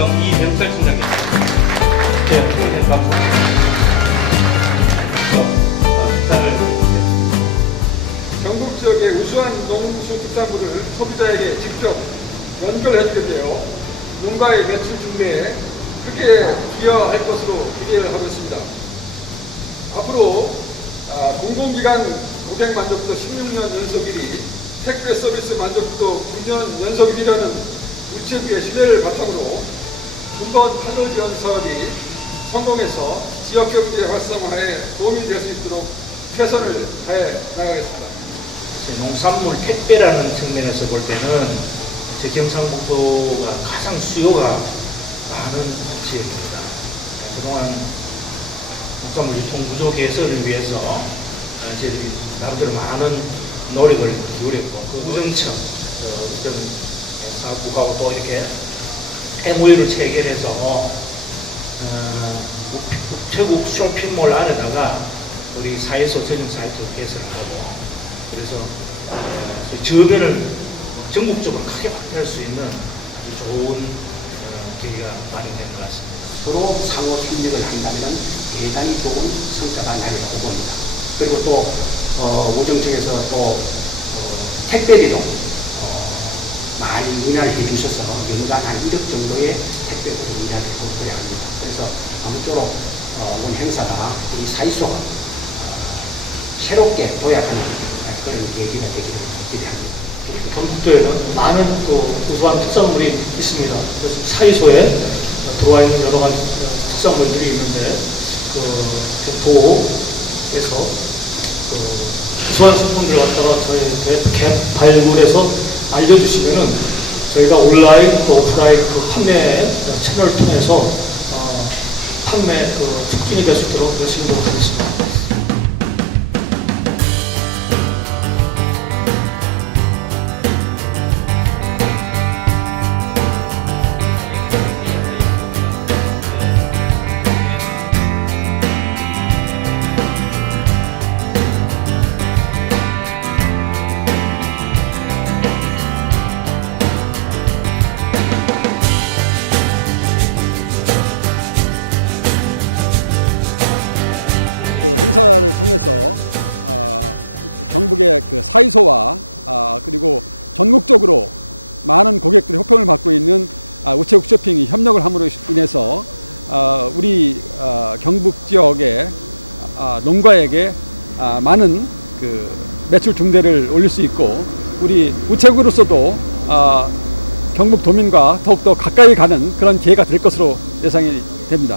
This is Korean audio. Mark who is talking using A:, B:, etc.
A: 구청 이재욱살 팀장입니다. 네, 팀장님 감사합니다. 경북 지역의 우수한 농수 특산물을 소비자에게 직접 연결해 주겠네요. 농가의 매출 증대에 크게 기여할 것으로 기대를 하고 있습니다. 앞으로 아, 공공기관 고객 만족도 16년 연속 1위, 택배 서비스 만족도 9년 연속 1위라는 우체국의 신뢰를 바탕으로 근본 판로 지원 사업이 성공해서 지역 경제 활성화에 도움이 될 수 있도록 최선을 다해 나가겠습니다.
B: 농산물 택배라는 측면에서 볼 때는 제 경상북도가 가장 수요가 많은 지역입니다. 그동안 농산물 유통 구조 개선을 위해서 어, 저희들이 나름대로 많은 노력을 기울였고 그 우정청, 어, 어떤 사업국하고 또 이렇게 MOU를 체결해서 어, 우- 우체국 쇼핑몰 안에다가 우리 사회소 전용 사이트를 개설을 하고 그래서 어, 저변을 전국적으로 크게 확대할 수 있는 아주 좋은 어, 계기가 마련된 것 같습니다.
C: 서로 상호 협력을 한다면 대단히 좋은 성과가 나리라고 봅니다. 그리고 또 어, 우정청에서 또 어, 택배비도 어, 많이 인하를 해주셔서 연간 한 1억 정도의 택배비도 인하되고 그래야 합니다. 그래서 아무쪼록 어, 이번 행사가 우리 사이소가 어, 새롭게 도약하는 그런 계기가 되기를 기대합니다.
D: 경북도에는 많은 또 우수한 특산물이 있습니다. 그래서 사이소에 들어와 있는 여러 가지 특산물들이 있는데 그 도에서 그 우수한 상품들을 갖다가 저희한테 개- 발굴해서 알려주시면은 저희가 온라인 또 오프라인 그 판매 채널을 통해서 어, 판매 그 촉진이 될 수 있도록 열심히 노력하겠습니다.
E: 사이사이에 기출 사이사이 하셔도 될것 같습니다. 예. 예.
A: 그 행사를 통해서 아, 경북의 그 사이소와 아, 그리고 전국적으로 많은 고객들이 호평을 받고 있는 아, 우체국 쇼핑이 협력을 함으로 인해서 아, 우리 아, 경북 지역의 아, 농가에게 아, 많은 그 매출 증대를 올릴 수 있고 우리 우체국으로서도 아, 경북 도민과 더욱더 가까이 가는 그런 기회가 될 것으로 예상이 됩니다.